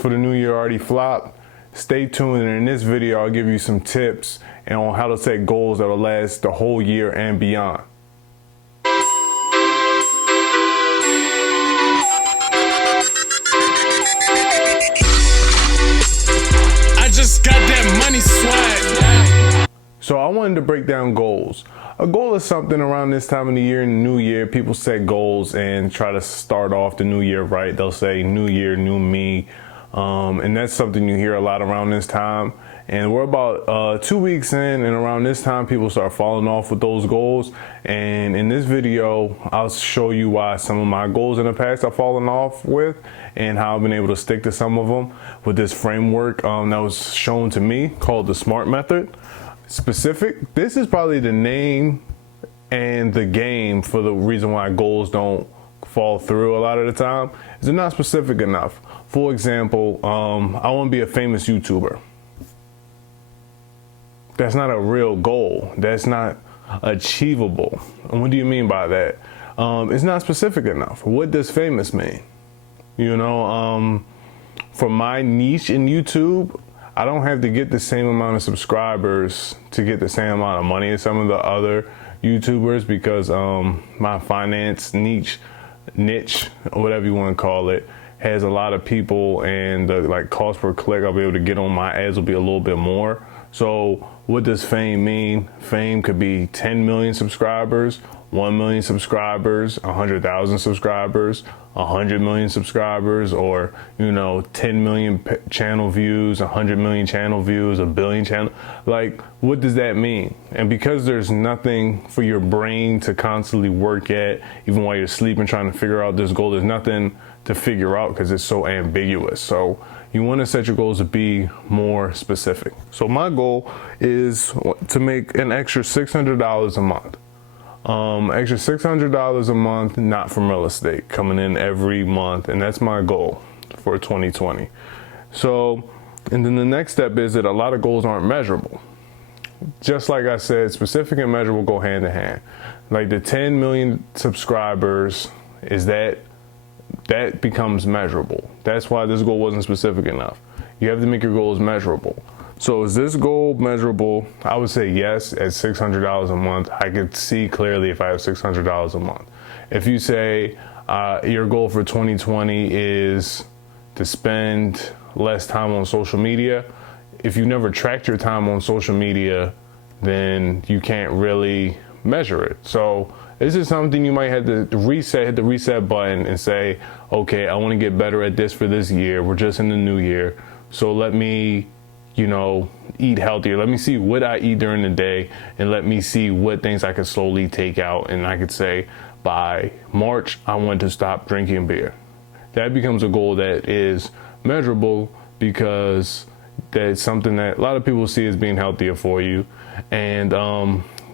for the new year already flopped. Stay tuned, and in this video I'll give you some tips and on how to set goals that will last the whole year and beyond. I just got that money swag. So I wanted to break down goals. A goal is something around this time of the year, in the new year, people set goals and try to start off the new year right. They'll say new year, new me. And that's something you hear a lot around this time. And we're about 2 weeks in, and around this time people start falling off with those goals. And in this video I'll show you why some of my goals in the past I've fallen off with, and how I've been able to stick to some of them with this framework that was shown to me called the SMART method. Specific, this is probably the name and the game for the reason why goals don't fall through a lot of the time, is they're not specific enough. For example, I want to be a famous YouTuber. That's not a real goal. That's not achievable. And what do you mean by that? It's not specific enough. What does famous mean? You know, for my niche in YouTube, I don't have to get the same amount of subscribers to get the same amount of money as some of the other YouTubers, because my finance niche, or whatever you want to call it, has a lot of people, and the cost per click I'll be able to get on my ads will be a little bit more. So what does fame mean? Fame could be 10 million subscribers, 1 million subscribers, 100,000 subscribers, 100 million subscribers, or 10 million channel views, 100 million channel views, a billion channel. What does that mean? And because there's nothing for your brain to constantly work at, even while you're sleeping trying to figure out this goal, there's nothing to figure out because it's so ambiguous. So you want to set your goals to be more specific. So my goal is to make an extra $600 a month. Extra $600 a month, not from real estate, coming in every month, and that's my goal for 2020. So, and then the next step is that a lot of goals aren't measurable. Just like I said, specific and measurable go hand in hand. Like the 10 million subscribers, is that becomes measurable. That's why this goal wasn't specific enough. You have to make your goals measurable. So is this goal measurable? I would say yes, at $600 a month. I could see clearly if I have $600 a month. If you say your goal for 2020 is to spend less time on social media, if you never tracked your time on social media, then you can't really measure it. So this is something you might have to hit the reset button and say, okay, I want to get better at this for this year. We're just in the new year. So let me eat healthier. Let me see what I eat during the day, and let me see what things I could slowly take out. And I could say by March, I want to stop drinking beer. That becomes a goal that is measurable, because that's something that a lot of people see as being healthier for you. And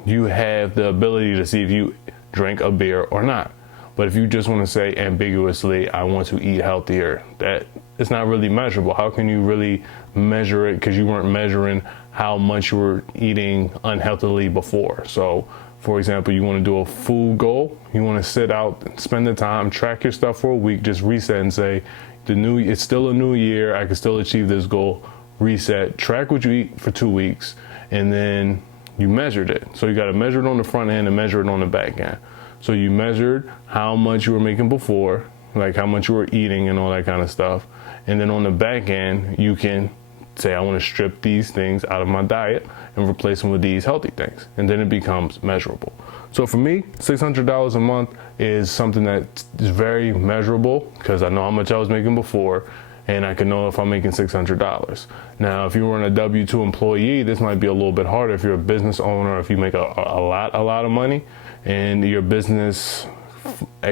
you have the ability to see if you drink a beer or not. But if you just want to say ambiguously, I want to eat healthier, that it's not really measurable. How can you really measure it? Because you weren't measuring how much you were eating unhealthily before. So for example, you want to do a food goal. You want to sit out, spend the time, track your stuff for a week, just reset and say, it's still a new year. I can still achieve this goal. Reset, track what you eat for 2 weeks, and then you measured it. So you got to measure it on the front end and measure it on the back end. So you measured how much you were making before, like how much you were eating and all that kind of stuff. And then on the back end, you can say, I want to strip these things out of my diet and replace them with these healthy things. And then it becomes measurable. So for me, $600 a month is something that is very measurable, because I know how much I was making before, and I can know if I'm making $600. Now, if you were a W-2 employee, this might be a little bit harder. If you're a business owner, if you make a lot of money, and your business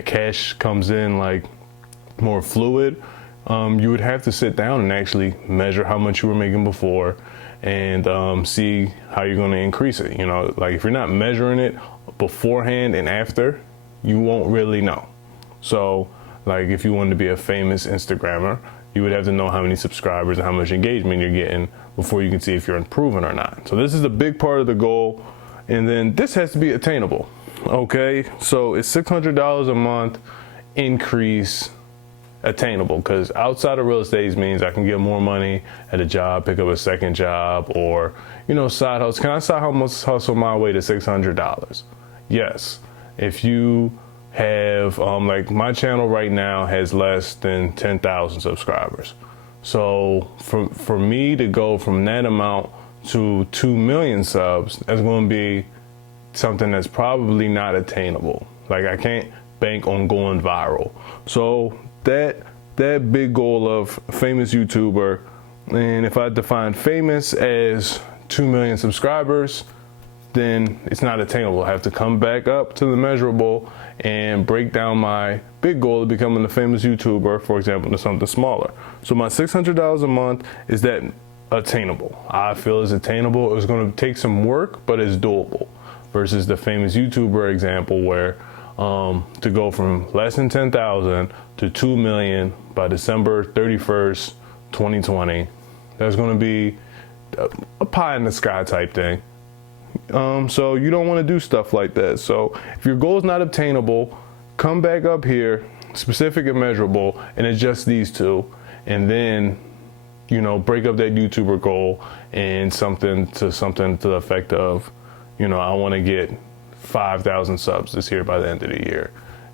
cash comes in more fluid, you would have to sit down and actually measure how much you were making before, and see how you're going to increase it. If you're not measuring it beforehand and after, you won't really know. So if you wanted to be a famous Instagrammer, you would have to know how many subscribers and how much engagement you're getting before you can see if you're improving or not. So this is a big part of the goal. And then this has to be attainable. Okay, so it's $600 a month increase attainable, because outside of real estate means I can get more money at a job, pick up a second job, or, side hustle. Can I side hustle my way to $600? Yes. If you have, like my channel right now has less than 10,000 subscribers. So for me to go from that amount to 2 million subs, that's going to be something that's probably not attainable. Like I can't bank on going viral. So that big goal of famous YouTuber, and if I define famous as 2 million subscribers, then it's not attainable. I have to come back up to the measurable and break down my big goal of becoming a famous YouTuber, for example, to something smaller. So my $600 a month, is that attainable? I feel it's attainable. It's going to take some work, but it's doable. Versus the famous YouTuber example where to go from less than 10,000 to 2 million by December 31st, 2020, that's going to be a pie in the sky type thing. So you don't want to do stuff like that. So if your goal is not obtainable, come back up here, specific and measurable, and adjust these two, and then, break up that YouTuber goal and something to the effect of, I want to get 5,000 subs this year by the end of the year.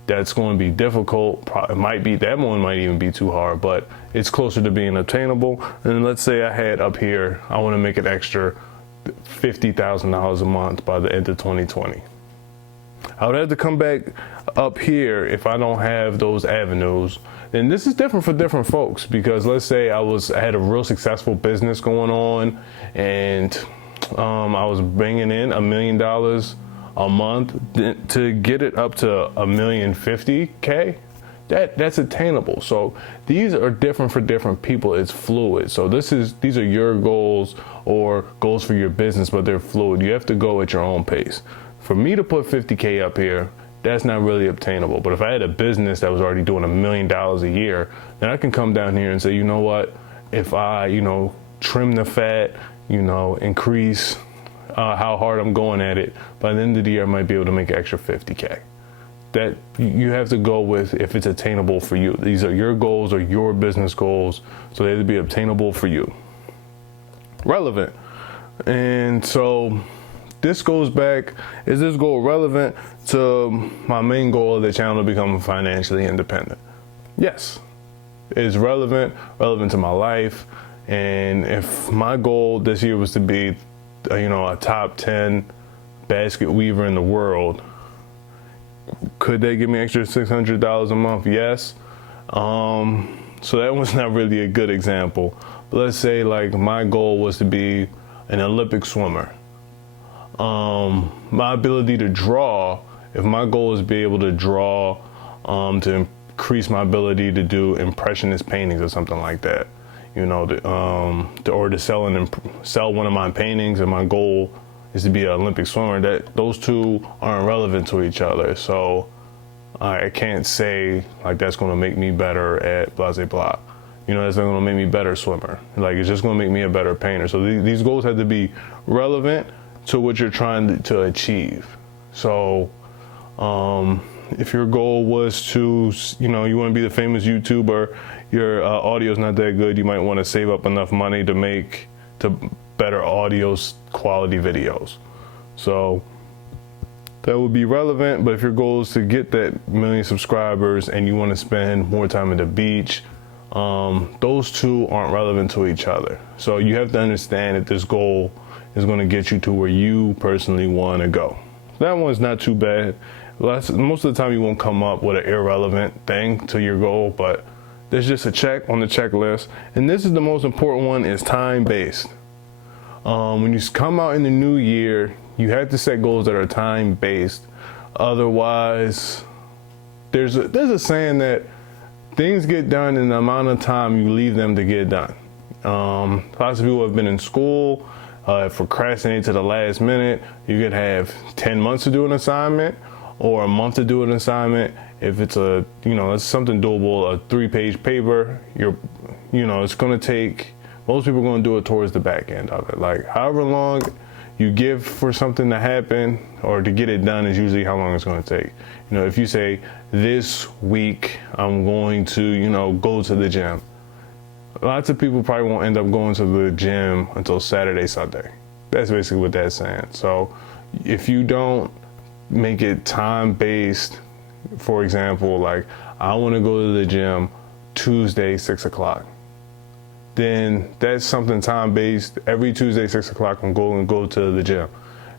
That's going to be difficult. That one might even be too hard, but it's closer to being obtainable. And let's say I had up here, I want to make an extra $50,000 a month by the end of 2020. I would have to come back up here if I don't have those avenues. And this is different for different folks, because let's say I had a real successful business going on, and I was bringing in $1 million a month. To get it up to $1,050,000, that's attainable. So these are different for different people. It's fluid. So these are your goals or goals for your business, but they're fluid. You have to go at your own pace. For me to put 50K up here, that's not really obtainable. But if I had a business that was already doing $1 million a year, then I can come down here and say, you know what, if I, trim the fat, increase how hard I'm going at it, by the end of the year, I might be able to make an extra 50K. That you have to go with if it's attainable for you. These are your goals or your business goals, so they have to be obtainable for you. Relevant. And so this goes back, is this goal relevant to my main goal of the channel to become financially independent? Yes. It's relevant to my life. And if my goal this year was to be, a top 10 basket weaver in the world, could they give me extra $600 a month? Yes. So that was not really a good example. But let's say like my goal was to be an Olympic swimmer. My ability to draw, if my goal is to be able to draw, to increase my ability to do impressionist paintings or something like that, or to sell one of my paintings, and my goal is to be an Olympic swimmer, that those two aren't relevant to each other. So I can't say like that's going to make me better at blah, blah, blah. That's not going to make me a better swimmer. Like it's just going to make me a better painter. So these goals have to be relevant to what you're trying to achieve. So if your goal was to, you want to be the famous YouTuber, your audio is not that good, you might want to save up enough money to make better audio quality videos. So that would be relevant. But if your goal is to get that 1 million subscribers and you want to spend more time at the beach, those two aren't relevant to each other. So you have to understand that this goal is going to get you to where you personally want to go. That one's not too bad. Most of the time you won't come up with an irrelevant thing to your goal, but there's just a check on the checklist. And this is the most important one, is time-based. When you come out in the new year, you have to set goals that are time-based. Otherwise, there's a saying that things get done in the amount of time you leave them to get done. Lots of people have been in school, procrastinate to the last minute. You could have 10 months to do an assignment or a month to do an assignment. If it's it's something doable, a 3-page paper, it's going to take, most people are going to do it towards the back end of it. Like however long you give for something to happen or to get it done is usually how long it's going to take. If you say this week I'm going to, go to the gym, lots of people probably won't end up going to the gym until Saturday, Sunday. That's basically what that's saying. So if you don't make it time-based, for example, like I want to go to the gym Tuesday, 6 o'clock, then that's something time-based. Every Tuesday, 6 o'clock, I'm going to go to the gym.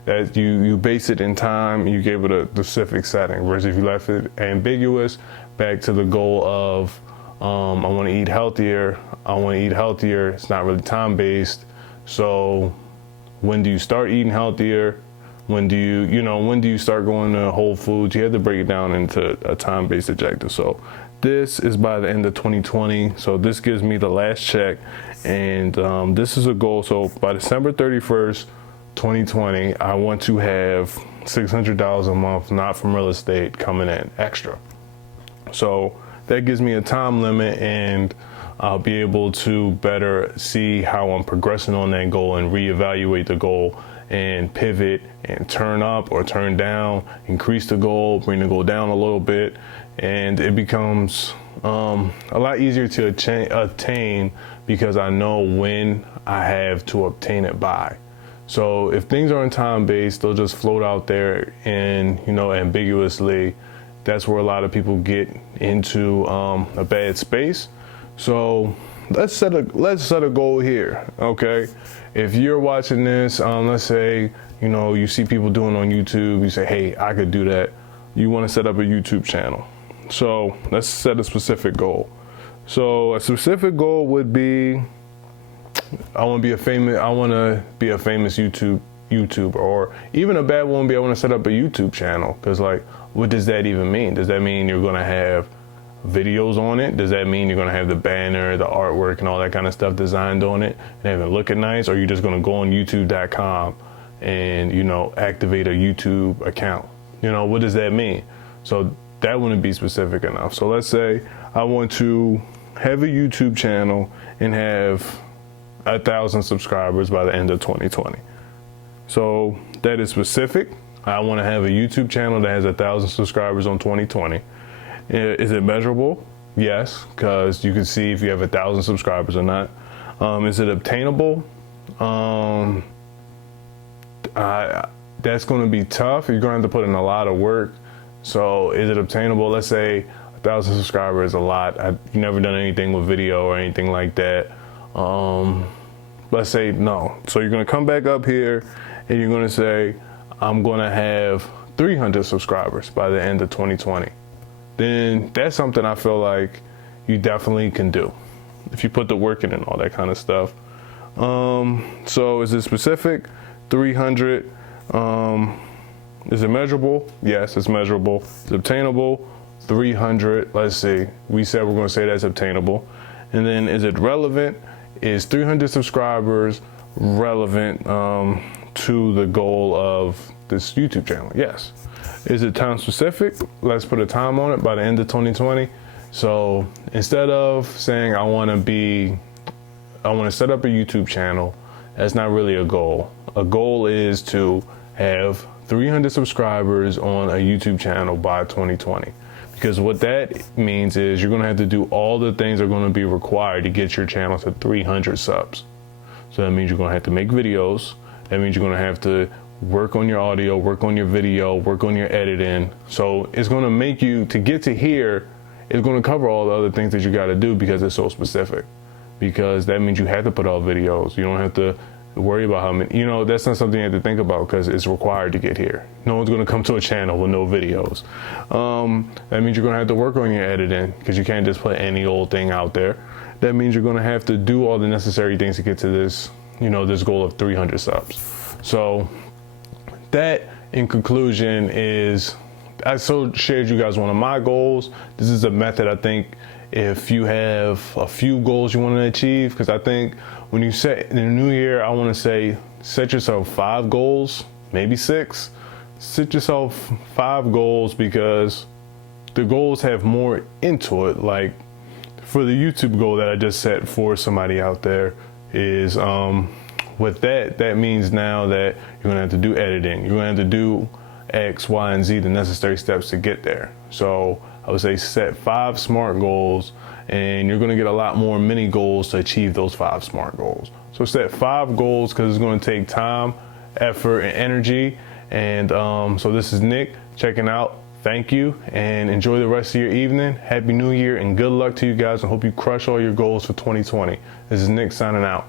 That you base it in time, you gave it a specific setting. Whereas if you left it ambiguous, back to the goal of I want to eat healthier. It's not really time-based. So when do you start eating healthier? When do you start going to Whole Foods? You have to break it down into a time-based objective. So this is by the end of 2020. So this gives me the last check, and this is a goal. So by December 31st, 2020, I want to have $600 a month, not from real estate, coming in extra. So that gives me a time limit, and I'll be able to better see how I'm progressing on that goal and reevaluate the goal and pivot and turn up or turn down, increase the goal, bring the goal down a little bit, and it becomes a lot easier to attain because I know when I have to obtain it by. So if things aren't time-based, they'll just float out there and, ambiguously. That's where a lot of people get into a bad space. So let's set a goal here, okay? If you're watching this, let's say, you see people doing on YouTube, you say, hey, I could do that. You want to set up a YouTube channel. So let's set a specific goal. So a specific goal would be, I want to be a famous YouTuber, or even a bad one would be I want to set up a YouTube channel. Because what does that even mean? Does that mean you're going to have videos on it? Does that mean you're going to have the banner, the artwork, and all that kind of stuff designed on it and have it looking nice? Or are you just going to go on youtube.com and, activate a YouTube account? What does that mean? So that wouldn't be specific enough. So let's say I want to have a YouTube channel and have 1,000 subscribers by the end of 2020. So that is specific. I want to have a YouTube channel that has 1,000 subscribers on 2020. Is it measurable? Yes, because you can see if you have 1,000 subscribers or not. Is it obtainable? That's going to be tough. You're going to have to put in a lot of work. So is it obtainable? Let's say 1,000 subscribers is a lot. I've never done anything with video or anything like that. Let's say no. So you're going to come back up here and you're going to say, I'm going to have 300 subscribers by the end of 2020. Then that's something I feel like you definitely can do if you put the work in and all that kind of stuff. So is it specific? 300. Is it measurable? Yes, it's measurable. It's obtainable. 300. Let's see. We said we're going to say that's obtainable. And then is it relevant? Is 300 subscribers relevant to the goal of this YouTube channel? Yes. Is it time specific? Let's put a time on it by the end of 2020. So instead of saying I want to set up a YouTube channel, that's not really a goal. A goal is to have 300 subscribers on a YouTube channel by 2020. Because what that means is you're going to have to do all the things that are going to be required to get your channel to 300 subs. So that means you're going to have to make videos. That means you're going to have to work on your audio, work on your video, work on your editing. So it's going to make you, to get to here, it's going to cover all the other things that you got to do because it's so specific. Because that means you have to put out videos. You don't have to worry about how many, that's not something you have to think about because it's required to get here. No one's going to come to a channel with no videos. That means you're going to have to work on your editing because you can't just put any old thing out there. That means you're going to have to do all the necessary things to get to this, this goal of 300 subs. So that, in conclusion, is, I shared you guys one of my goals. This is a method I think if you have a few goals you want to achieve, because I think when you set in the new year, I want to say set yourself 5 goals, maybe 6. Set yourself 5 goals because the goals have more into it. Like for the YouTube goal that I just set for somebody out there is, what with that, that means now that you're gonna have to do editing. You're gonna have to do X, Y, and Z, the necessary steps to get there. So I would say set 5 SMART goals, and you're gonna get a lot more mini goals to achieve those 5 SMART goals. So set 5 goals because it's gonna take time, effort, and energy. And so this is Nick checking out. Thank you, and enjoy the rest of your evening. Happy New Year, and good luck to you guys, and hope you crush all your goals for 2020. This is Nick signing out.